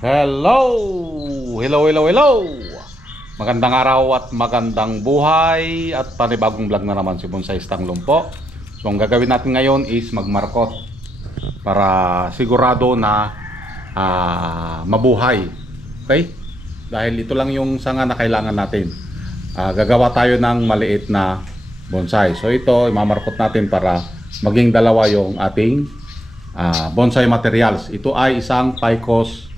Hello! Hello, hello, hello! Magandang araw at magandang buhay at panibagong vlog na naman si Bonsai Stang Lumpo. So ang gagawin natin ngayon is magmarkot para sigurado na mabuhay. Okay? Dahil ito lang yung sanga na kailangan natin. Gagawa tayo ng maliit na bonsai. So ito, imamarkot natin para maging dalawa yung ating bonsai materials. Ito ay isang Picos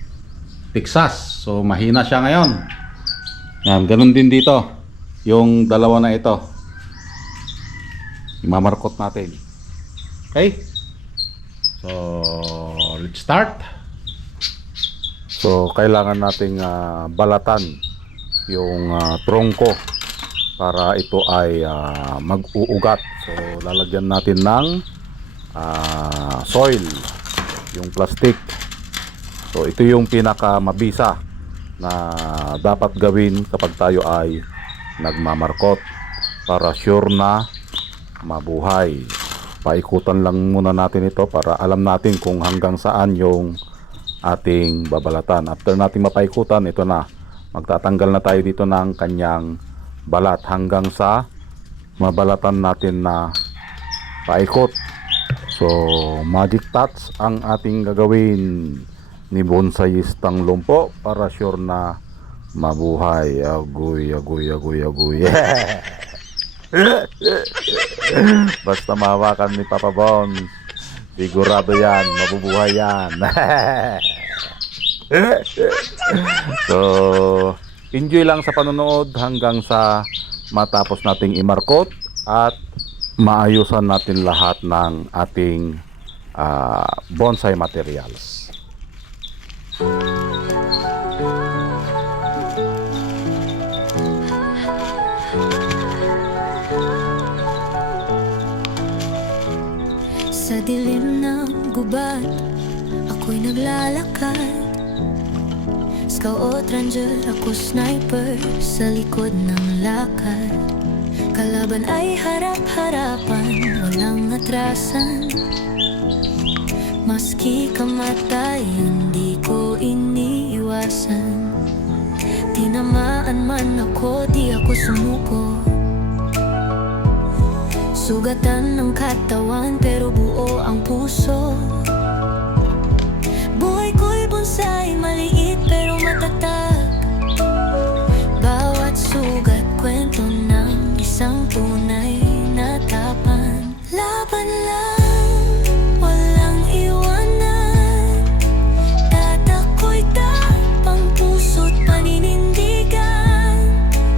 Texas. So mahina siya ngayon. Yan, ganun din dito. Yung dalawa na ito. Imamarkot natin. Okay? So let's start. So kailangan nating balatan yung trongko para ito ay mag-uugat. So lalagyan natin ng soil, yung plastic. So ito yung pinaka mabisa na dapat gawin kapag tayo ay nagmamarkot para sure na mabuhay. Paikutan lang muna natin ito para alam natin kung hanggang saan yung ating babalatan. After natin mapaikutan, ito na, magtatanggal na tayo dito ng kanyang balat hanggang sa mabalatan natin na paikot. So magic touch ang ating gagawin ni Bonsai Stang Lumpo para sure na mabuhay. Agoy, agoy, agoy, agoy. Basta mahawakan ni Papa Bons, sigurado yan, mabubuhay yan. So enjoy lang sa panonood hanggang sa matapos nating imarkot at maayusan natin lahat ng ating bonsai materials. Sa dilim ng gubat, ako'y naglalakad. Scout ranger, ako sniper sa likod ng lakad. Kalaban ay harap-harapan, walang atrasan. Maski kamatay, hindi ko iniiwasan. Tinamaan man ako, di ako sumuko. Sugatan ng katawan, pero buo ang puso. Buhay ko'y bonsai, maliit pero matatag. Bawat sugat, kwento ng isang tunay na tapang. Laban lang, walang iwanan. Tatako'y tapang, puso't paninindigan.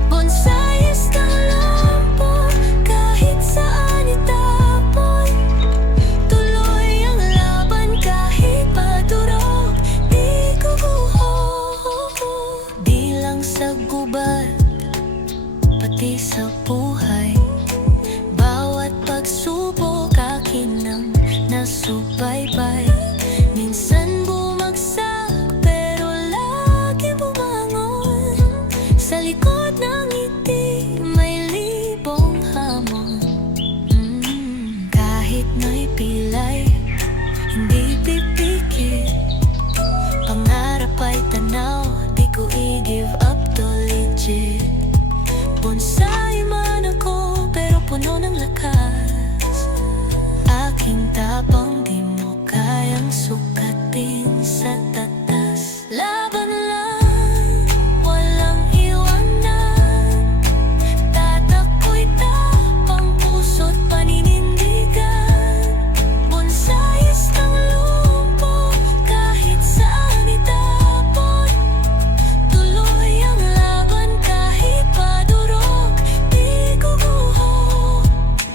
Bonsai Stang Lumpo, kahit saan itapon. Tuloy ang laban kahit padurog, di guguho. Di lang sa gubat, pati sa buhay. Bawat pagsubok akin ang nasubaybay. Minsan bumagsak pero lagi bumangon. Sa likod ng ngiti may libong hamon. Kahit na'y pilay, hindi pipikit. Pangarap ay tanaw, di ko i-give up to legit. Bonsai man ako, pero puno ng lakas. Aking tapang di mo kayang sukatin sa tatas. Laban lang, walang iwanan. Tatako'y tapang, puso't paninindigan. Bonsai Stang Lumpo, kahit saan itapon. Tuloy ang laban kahit padurog, di guguho.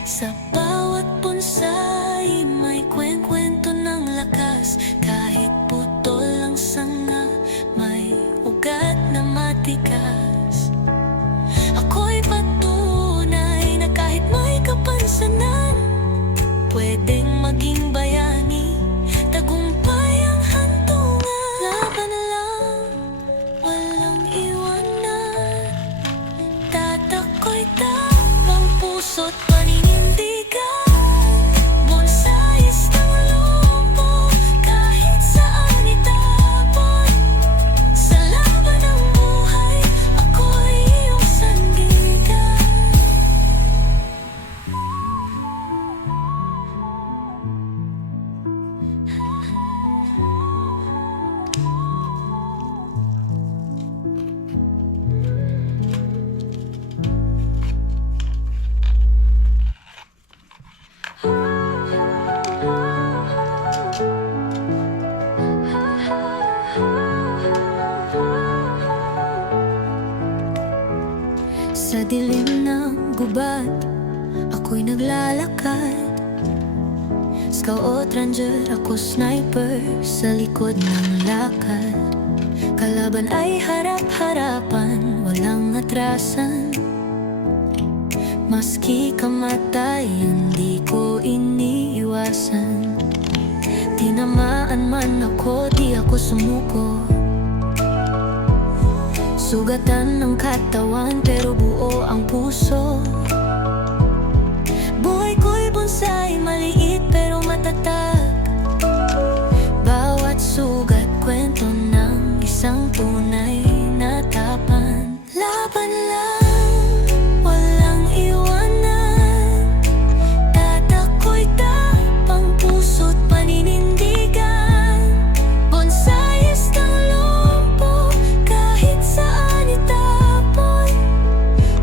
Sa bawat bonsai may kwento ng lakas. Scout Ranger, ako sniper sa likod ng lakad. Kalaban ay harap-harapan, walang atrasan. Maski kamatay, hindi ko iniiwasan. Tinamaan man ako, di ako sumuko. Sugatan ng katawan, pero buo ang puso. Buhay ko'y bonsai, maliit pero matatag. Bawat sugat, kwento ng isang tunay na tapan. Laban lang, walang iwanan. Tatako'y tapang puso't paninindigan. Bonsais ng lumpo, kahit saan itapon.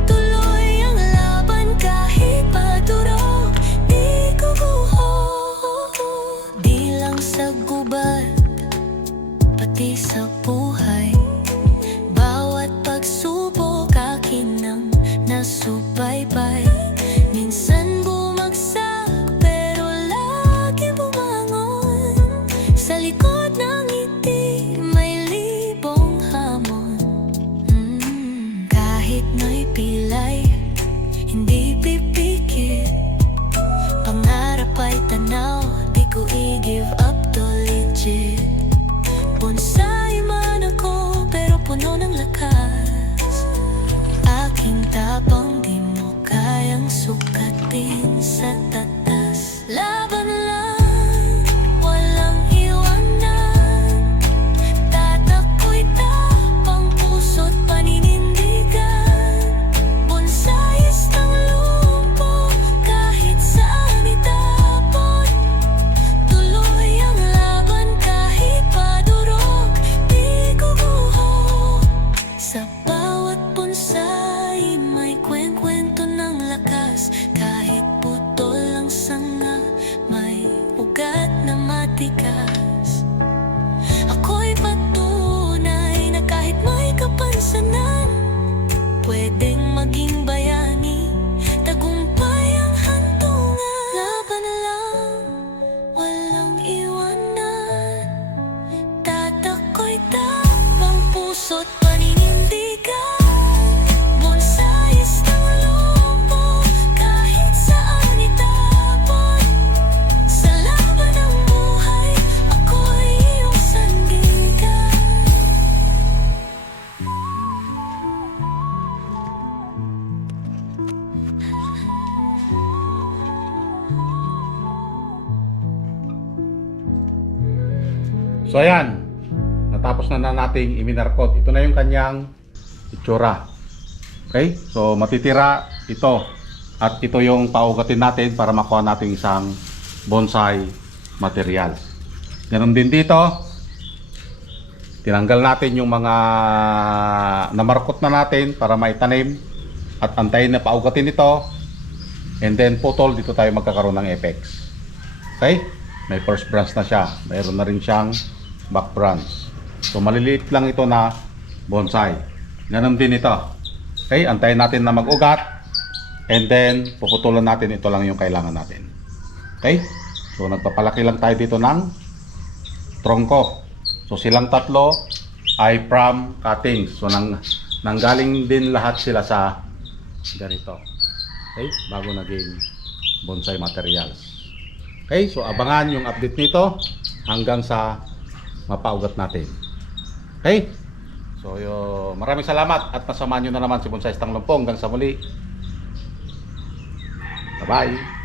Tuloy ang laban kahit padurog, di guguho. Di lang sa gubat, pati sa buhay. Bawat pagsubok akin ang nasubaybay. Minsan bumagsak pero lagi bumangon. Sa likod ng ngiti may libong hamon. Kahit na'y pilay, hindi pipikit. Pangarap ay tanaw, di ko i-give up to legit. Bonsai man ako, pero puno ng lakas. Aking tapang di mo kayang sukatin sa tatas. Laban lang, walang iwanan. Tatako'y tapang puso't paninindigan. Bonsais ng lumpo, kahit saan itapon. Tuloy ang laban kahit padurog, di guguho. Sa bawat bonsai may kwento ng lakas. Kahit putol ang sanga, may ugat na matikas. Ako'y patunay na kahit may kapansanan, pwedeng maging bayani, tagumpay ang hantungan. Laban lang, walang iwanan. Tatako'y tapang puso't paninindigan. Bonsais ng lumpo, kahit saan itapon. Sa laban ng buhay, ako'y iyong sandigan. So ayan, natapos na nating iminarkot. Ito na yung kanyang itsura. Okay? So matitira ito. At ito yung paugatin natin para makuha natin isang bonsai material. Ganon din dito. Tinanggal natin yung mga namarkot na natin para maitanim. At antayin na paugatin ito. And then putol, dito tayo magkakaroon ng apex. Okay? May first branch na siya. Mayroon na rin siyang back branch. So maliliit lang ito na bonsai. Ganon din ito. Okay? Antayin natin na mag-ugat. And then puputulan natin. Ito lang yung kailangan natin. Okay? So nagpapalaki lang tayo dito ng trongko. So silang tatlo ay from cuttings. So nanggaling din lahat sila sa ganito. Okay? Bago naging bonsai materials. Okay? So abangan yung update nito hanggang sa mapaugat natin. Okay? So maraming salamat at nasamahan nyo na naman si Bonsai Tang Lumpong. Hanggang sa muli. Bye-bye.